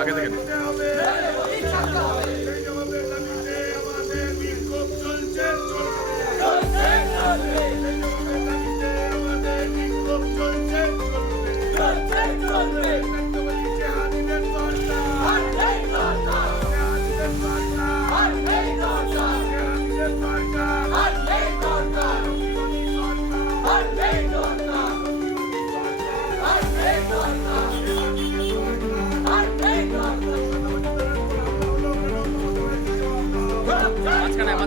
আগে থেকে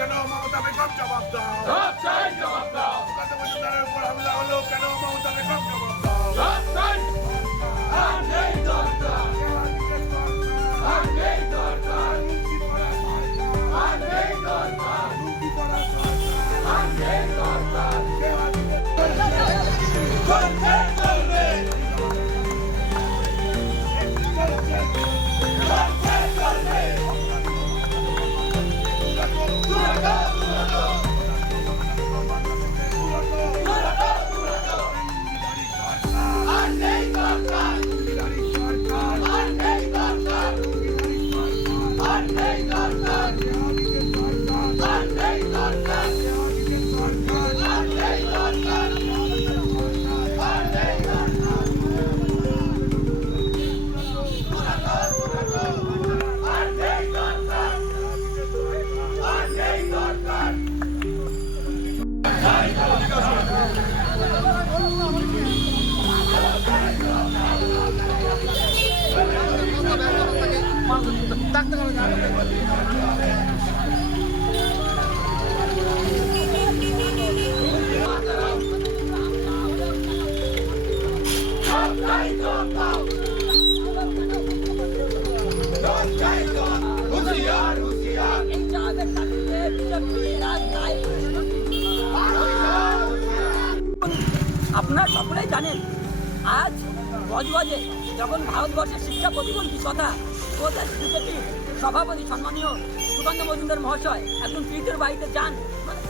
কেন মমতা বেগম জবাব দাও? আপনারা সকলেই জানেন আজ বজবজে যখন ভারতবর্ষের শিক্ষা প্রতিমন্ত্রী তথা সভাপতি সম্মানীয় সুকান্ত মজুমদার মহাশয় একজন পীড়িতের বাড়িতে যান মানে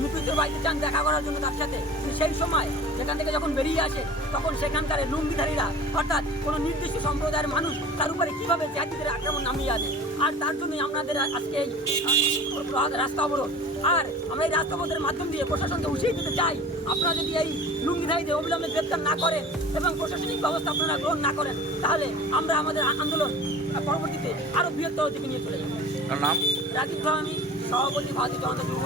মৃত্যুদের বাড়িতে যান দেখা করার জন্য তার সাথে। সেই সময় সেখান থেকে যখন বেরিয়ে আসে, তখন সেখানকার লুঙ্গিধারীরা, অর্থাৎ কোনো নির্দিষ্ট সম্প্রদায়ের মানুষ তার উপরে কীভাবে জাতিদের আক্রমণ নামিয়ে আনে? আর তার জন্যই আপনাদের আজকে এই রাস্তা অবরোধ। আর আমরা এই রাস্তা অবরোধের মাধ্যম দিয়ে প্রশাসনকে উঠিয়ে দিতে চাই। আপনারা যদি এই লুঙ্গিধারীদের অবিলম্বে গ্রেপ্তার না করেন এবং প্রশাসনিক ব্যবস্থা আপনারা গ্রহণ না করেন তাহলে আমরা আমাদের আন্দোলন পরবর্তীতে আরও বৃহত্তর দিকে নিয়ে চলে যাব। নাম? রাজীব আমি সভাপতি ভারতীয় জনতা যুব